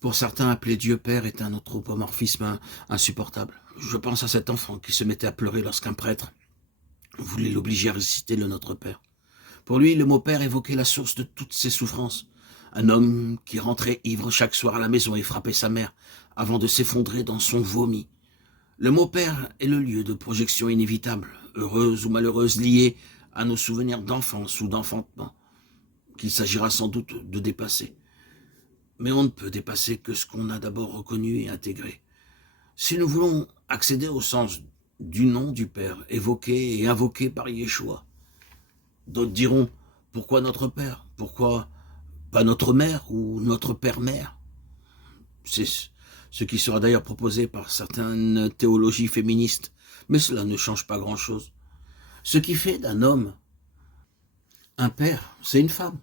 Pour certains, appeler Dieu Père est un anthropomorphisme insupportable. Je pense à cet enfant qui se mettait à pleurer lorsqu'un prêtre voulait l'obliger à réciter le Notre Père. Pour lui, le mot Père évoquait la source de toutes ses souffrances. Un homme qui rentrait ivre chaque soir à la maison et frappait sa mère avant de s'effondrer dans son vomi. Le mot Père est le lieu de projection inévitable, heureuse ou malheureuse, liée à nos souvenirs d'enfance ou d'enfantement, qu'il s'agira sans doute de dépasser. Mais on ne peut dépasser que ce qu'on a d'abord reconnu et intégré. Si nous voulons accéder au sens du nom du Père, évoqué et invoqué par Yeshua, d'autres diront, pourquoi notre Père? Pourquoi pas notre mère ou notre père-mère? C'est ce qui sera d'ailleurs proposé par certaines théologies féministes, mais cela ne change pas grand-chose. Ce qui fait d'un homme un père, c'est une femme.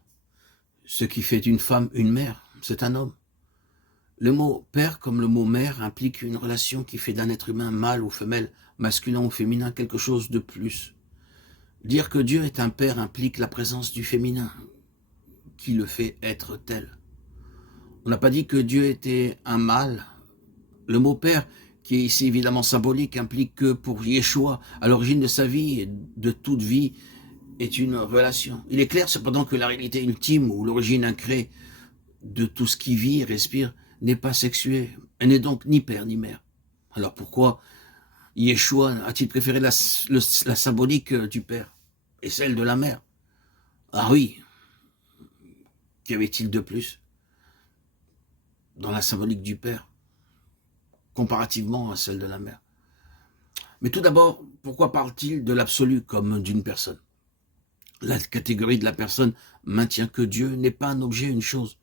Ce qui fait d'une femme une mère, c'est un homme. Le mot père comme le mot mère implique une relation qui fait d'un être humain mâle ou femelle, masculin ou féminin, quelque chose de plus. Dire que Dieu est un père implique la présence du féminin, qui le fait être tel. On n'a pas dit que Dieu était un mâle. Le mot père, qui est ici évidemment symbolique, implique que pour Yeshua, à l'origine de sa vie et de toute vie, est une relation. Il est clair cependant que la réalité ultime ou l'origine incrée de tout ce qui vit et respire n'est pas sexuée. Elle n'est donc ni père ni mère. Alors pourquoi Yeshua a-t-il préféré la symbolique du père et celle de la mère? Ah oui, qu'y avait-il de plus dans la symbolique du père comparativement à celle de la mère? Mais tout d'abord, pourquoi parle-t-il de l'absolu comme d'une personne? La catégorie de la personne maintient que Dieu n'est pas un objet, une chose.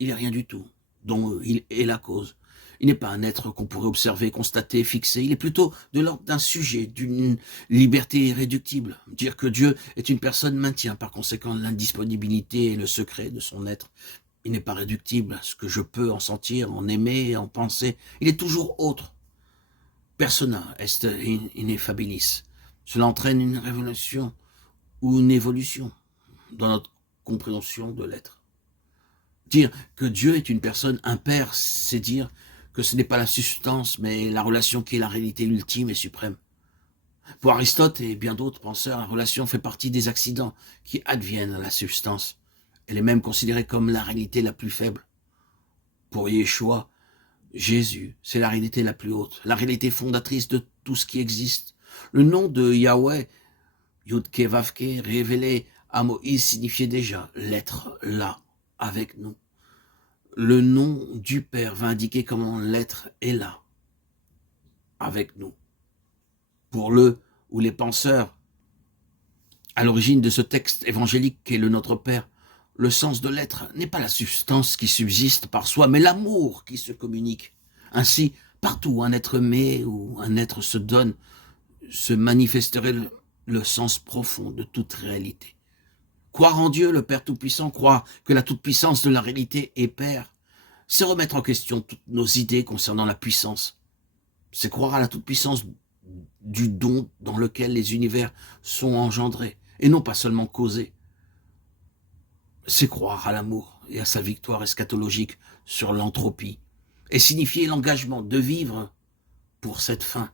Il n'est rien du tout, dont il est la cause. Il n'est pas un être qu'on pourrait observer, constater, fixer. Il est plutôt de l'ordre d'un sujet, d'une liberté irréductible. Dire que Dieu est une personne maintient par conséquent l'indisponibilité et le secret de son être. Il n'est pas réductible à ce que je peux en sentir, en aimer, en penser. Il est toujours autre. Persona est ineffabilis. Cela entraîne une révolution ou une évolution dans notre compréhension de l'être. Dire que Dieu est une personne, un père, c'est dire que ce n'est pas la substance, mais la relation qui est la réalité ultime et suprême. Pour Aristote et bien d'autres penseurs, la relation fait partie des accidents qui adviennent à la substance. Elle est même considérée comme la réalité la plus faible. Pour Yeshua, Jésus, c'est la réalité la plus haute, la réalité fondatrice de tout ce qui existe. Le nom de Yahweh, Yud-Ke Vav-Ke, révélé à Moïse, signifiait déjà l'être là, avec nous. Le nom du Père va indiquer comment l'être est là, avec nous. Pour le ou les penseurs, à l'origine de ce texte évangélique qu'est le Notre Père, le sens de l'être n'est pas la substance qui subsiste par soi, mais l'amour qui se communique. Ainsi, partout où un être met ou un être se donne, se manifesterait le sens profond de toute réalité. Croire en Dieu, le Père Tout-Puissant, croire que la toute-puissance de la réalité est Père, c'est remettre en question toutes nos idées concernant la puissance. C'est croire à la toute-puissance du don dans lequel les univers sont engendrés, et non pas seulement causés. C'est croire à l'amour et à sa victoire eschatologique sur l'entropie, et signifier l'engagement de vivre pour cette fin.